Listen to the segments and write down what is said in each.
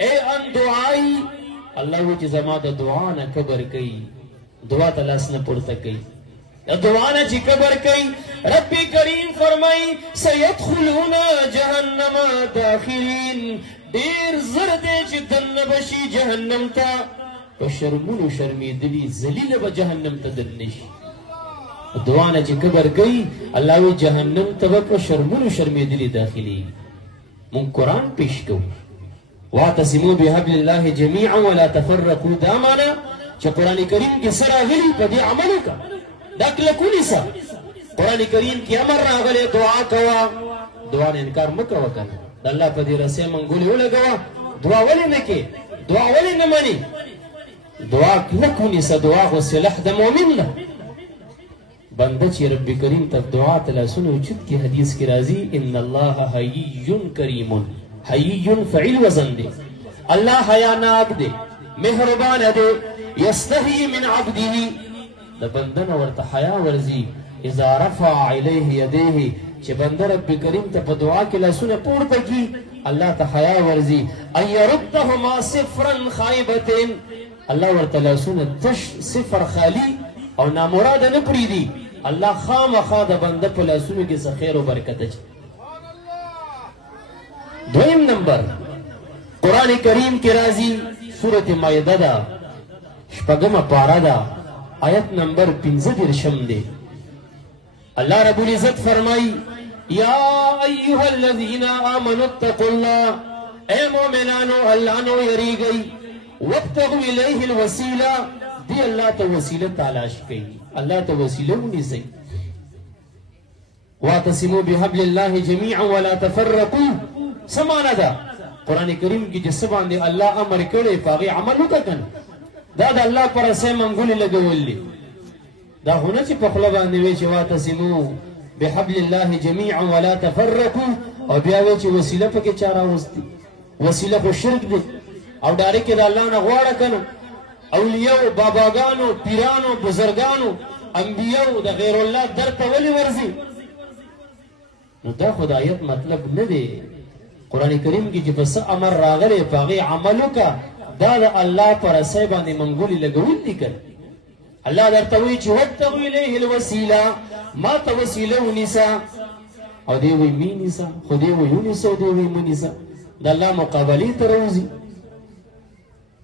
اے ان دعائی اللہ وی چی زما دا دعا نا کبر کئی دعا تلاس نا پورتا کئی دعا نا چی کبر کئی رب کریم فرمائی سیدخلون جہنم داخلین دیر زردے چی دن بشی جہنم تا پا شرمون شرمی دلی زلیل با جہنم تا دنش دعا نا چی کبر کئی اللہ وی جہنم تا پا شرمون شرمی دلی داخلی من قرآن پیش کو وَاعْتَصِمُوا بِحَبْلِ اللَّهِ جَمِيعًا وَلَا تَفَرَّقُوا دا مانا چا قرآن کریم کی سر آگلی پا دی عملو کا دا کلکونی سا قرآن کریم کی امر راغلے دعا کوا دعا نے انکار مکوا کنا دا اللہ پا دی رسے منگولی ہو لگوا دعا ولی نکے دعا ولی نمانی دعا کلکونی سا دعا کو سلح دا مومن لا بندہ چی رب کریم تک دعا تلا سنو چت کی حدیث کی رازی ان اللہ حیی کریم حیی فعل وزن دے اللہ حیاناک دے مہربان دے یستحی من عبدی دا بندن ورطا حیا ورزی اذا رفع علیہ یدیہ چھ بندر رب کریم تا پا دعا کے لسون پورتا کی اللہ تا حیا ورزی ان یردہما صفرا خائبتین اللہ ورطا لسون تش صفر خالی او نامراد نپری دی اللہ خام خاد بندر پا لسون کی سخیر و برکت چھ دویم نمبر قرآن کریم کی رازی سورت مائدہ دا شپگم پارا دا آیت نمبر 15 دے اللہ رب العزت فرمائی یا ایوہ الذین آمنوا اتقوا اللہ اے مومنانو اللہ نو یری گئی وابتغوا الیہ الوسیلہ دی اللہ تا وسیلہ تالاش گئی اللہ تا وسیلہ ہونی سی وَاعْتَصِمُوا بِحَبْلِ اللَّهِ جَمِيعًا وَلَا تَفَرَّقُوا سمانا دا قرآن کریم کی جسبان دے اللہ امر کرے پاگے عملو کا کن دا دا اللہ پر اسے منگولی لگولی دا ہونا چی پخلبان دوے چی وَاعْتَصِمُوا بِحَبْلِ اللَّهِ جَمِيعًا وَلَا تَفَرَّقُوا او بیاوے چی وسیلہ پا کے چارہ ہوستی وسیلہ کو شرک دے او ڈارے کے دا اللہ نا غوارا کنو اولیاء باباگانو پیرانو بزرگانو انبیاء دا غیر اللہ در پولی ورزی نو دا خدایت مطلب ندے قرآن کریم کی جب امر راغلے پاگے عملو کا دا دا اللہ پر اسے باندے منگولی لگولی دی کر اللہ در توی چی وَاتَّغُوا إِلَيْهِ الْوَسِيلَةِ ما توسیلہ ونیسا او دیوی می نیسا خودیوی یونیسا او دیوی منیسا دا اللہ مقابلی تروزی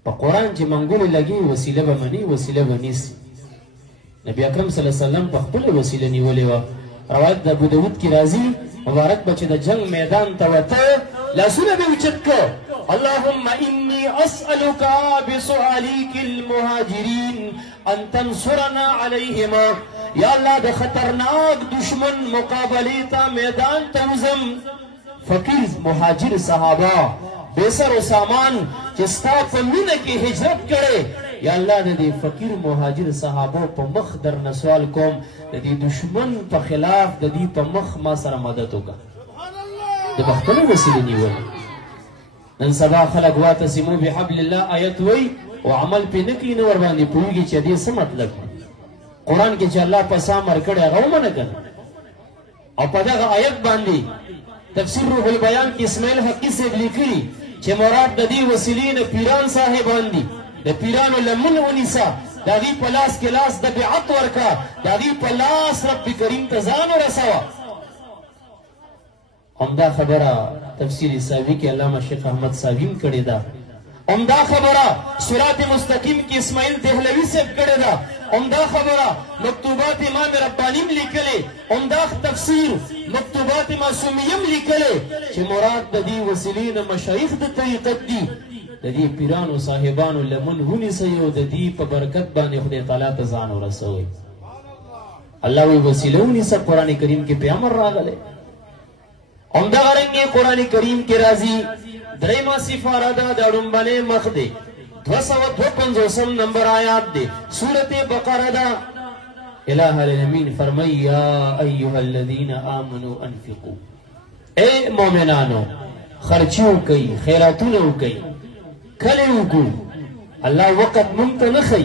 پا قرآن چی منگولی لگی وسیلہ بمنی وسیلہ بنیسی نبی اکرم صلی اللہ علیہ وسلم پا خپل وسیلہ نیولی و روایت دا ابو داود کی رازی مبارک بچے دا جنگ میدان تاوتا لا سنہ بے اچت کو اللہم انی اسألکا بسعالیک المہاجرین ان تنصرنا علیہما یا اللہ دا خطرناک دشمن مقابلیتا میدان توزم فقیر مہاجر صحابہ بیسر و سامان چستا پمین کی ہجرت کرے یا اللہ نے دی فقیر مہاجر صحابوں پا مخ در نسوال کوم دی دشمن پا خلاف دی پا مخ ما سر مدد ہوگا دی بختلو وسیلی نیول نن سبا خلق واتسمو بحبل اللہ آیت ہوئی و عمل پی نکی نور باندی پوئیگی چا دی سا مطلب قرآن کے چا اللہ پا سامر کڑے غو منکن او پا دا آیت باندی تفسیر روح البیان کی اسماعیل حقی سے لکھلی چھ مراد دی وسیلین پیران صاحبان دی دا پیرانو لمن ونیسا دا دی پلاس کلاس دا بیعت ورکا دا دی پلاس رب کریم تزانو رسوا امدہ خبرہ تفسیر ساوی کے علامہ شیخ احمد ساویم کڑی دا امدہ خبرہ صراط مستقیم کی اسماعیل دہلوی سے کڑی دا امدہ خبرہ مکتوبات امام ربانیم لکلے امدہ تفسیر مکتوبات معصومیم لکلے چھ مراد دا دی وسیلین مشایخ دا طریقت دی دا دی پیرانو صاحبانو لمن ہونی سیو دا دی پا برکت بانے خود تعالیٰ تزانو رسوئے اللہ وی وسیلونی سا قرآن کریم کے پیامر راگلے امدہ غرنگی قرآن کریم کے رازی دریما سفارہ دا دارنبانے مخ دے 252 نمبر آیات دے سورت بقرہ دا الہ العالمین فرمائی یا ایوہ الذین آمنوا انفقوا اے مومنانو خرچیو کئی خیراتونو کئی کلیو کو اللہ وقت ممتنخی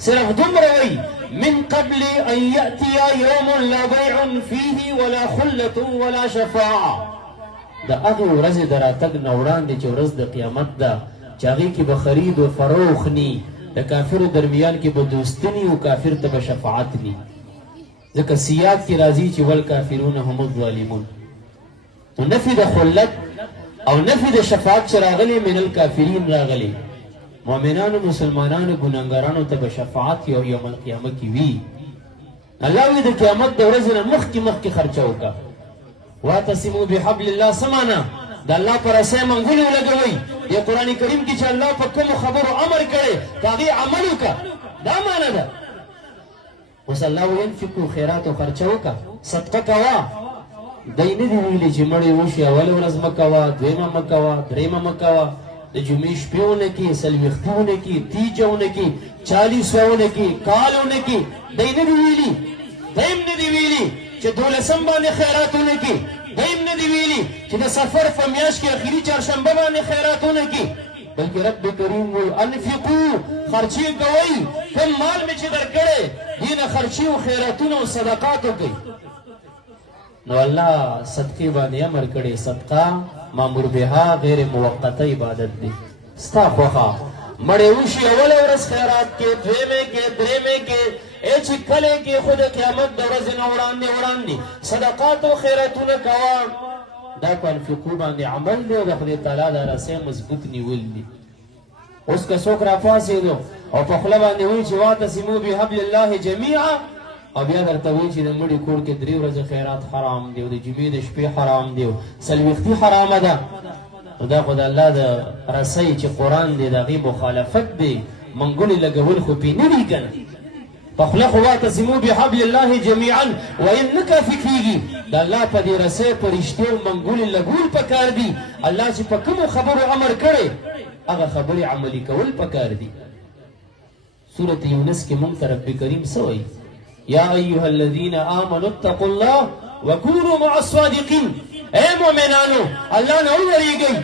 صرف دم روئی من قبل ان یأتی یوم لا بیع فیہ ولا خلت ولا شفاع د هغې ورځې د راتګ نه وړاندې چې ورځ د قیامت ده چې هغې کې به خرید و فروخ ني د کافرو درمیان کې به دوستي ني او کافر ته به شفاعت ني ځکه سیاق کې راځي چې والکافرون هم الظالمون نو نفي د خلت او نفي د شفاعت چې راغلی من الکافرین راغلی مؤمنانو مسلمانانو ګناهګارانو ته به شفاعت یوم القیامه کې وي الله وی د قیامت د ورځې نه مخکې خرچه وکړه واعتصموا بحبل الله سمانا د الله پر اساس منګولې ولګوي یا قران کریم کې چې الله په کوم خبرو امر کړي هغه عمل وکړه دا معنی ده اوس الله وینفقوا خیرات او خرچه وکړه صدقه کوا دای نه دی ویلي چې مړی وشي اول ورځ مکوا دویمه مکوا دریمه مکوا د جمعې شپهونه کې سلوختونه کې تیجونه کې 40 کې کالونه کې دای نه دی ویلي دیم نه دی ویلي چې دولسم باندې خیراتونه کې دیم نه دی ویلي چې د سفر په میاشت کې اخیری چهارشنبه باندې خیراتونه کې بلکې رب کریم وی انفقوا خرچي کوي کوم مال می چې درکړي دینه خرچي او خیراتونه او صدقات کوي نو الله صدقې باندې امر کړي صدقه مامور بها غیر موقته عبادت دی ستا خوخه مړی وشي اول ورځ خیرات کې دویمه کې دریمه کې چې کله کې خود قیامت د ورځې نه وړاندې صدقات او خیراتونه کوه دا په انفقو باندې عمل دی او د خدای تعالی د رسۍ مضبوط نیول دي اوس که څوک راپاڅېدو او په خوله باندې وایي چې واعتصموا بحبل الله جمیعا او بیا درته وایي چې د مړي کور کې 3 ورځې خیرات حرام دی او د جمعې د شپې حرام دی او سلوختي حرامه ده نو دا خو د الله د رسۍ چې قرآن دی د هغې مخالفت دی منګولې لګول خو پې نه دي که نه په خوله خو واعتصموا بحبل الله جمیعا وین نه کافي کېږي د الله په دې رسۍ په رښتیا منګولې لګول پکار دي الله چې په کومو خبرو امر کړی هغه خبرې عملي کول پکار دي سورة یونس کې مونږ ته رب کریم څه وایي یا ایها الذین آمنوا اتقوا الله وکونوا مع الصادقین اے مؤمنانو الله نه ویریږئ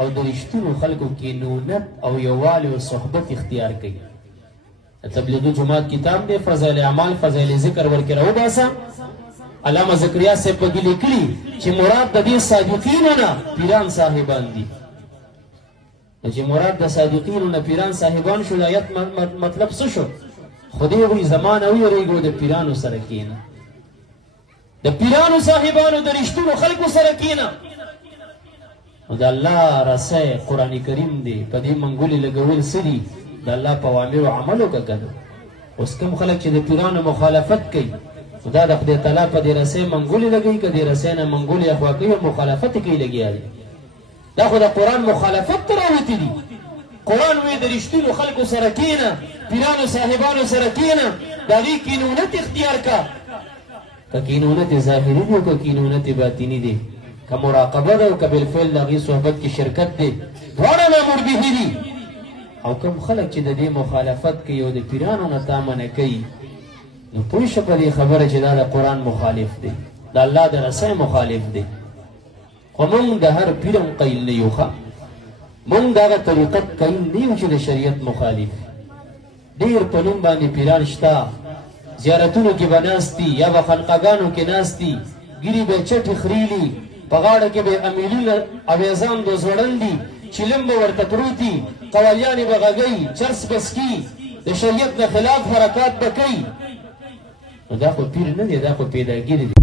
او د رښتینو خلکو کې نونت او یووالی او صحبت اختیار کړئ تبلیغ جماعت کتاب دی فضائل اعمال فضائل ذکر ورکې راوباسه علامه زکریا صاحب په کې لیکلي چې مراد د دې صادقینو نه پیران صاحبان دي چې مراد د صادقینو نه پیران صاحبان شو د آیت مطلب څه شو خدای وی زمانه ویریږو د پیرانو سره کېنه د پیرانو صاحبانو د رښتینو خلکو سره کېنه او د الله رسۍ قرآن کریم دی په دې منګولې لګول څه دي د الله په اوامرو عمل وکړه که نه اوس کوم خلک چې د پیرانو مخالفت کوي دا د خدای تعالی په دې رسۍ منګولې لګوي که دې رسۍ نه منګولې اخوا کوي او مخالفت کوي لګیا دي دا خو د قرآن مخالفت ته راوتي دي قرآن وی د رښتینو خلکو سره کېنه پیرانو صاحبانو سره کېنه د هغې کینونت اختیار که که کینونت ظاهري دی او که کینونت باطني دی که مراقبه ده او که بالفعل د هغې صحبت کې شرکت دی دواړه مامور به دي او کوم خلک چې د دې مخالفت کوي او د پیرانو نه تا منع کوي نو پوه شه په دې خبره چې دا د قرآن مخالف دی د الله د رسۍ مخالف دی خو مونږ د هر پیر هم قیل نه یو ښه مونږ د هغه طریقت قیل نه یو چې د شریعت مخالف ډېر په نوم باندې پیران شته زیارتونو کې به ناست دي یا به خانقاګانو کې ناست دي ګیرې به چټې خریلي په غاړه کې به امیلونه اویزان د زوړن دي چلم به ورته پروت دي قوالیانې به غږوي چرس به څکي د شریعت نه خلاف حرکات به کوي نو دا خو پیر نه دی دا خو پیداګیر دی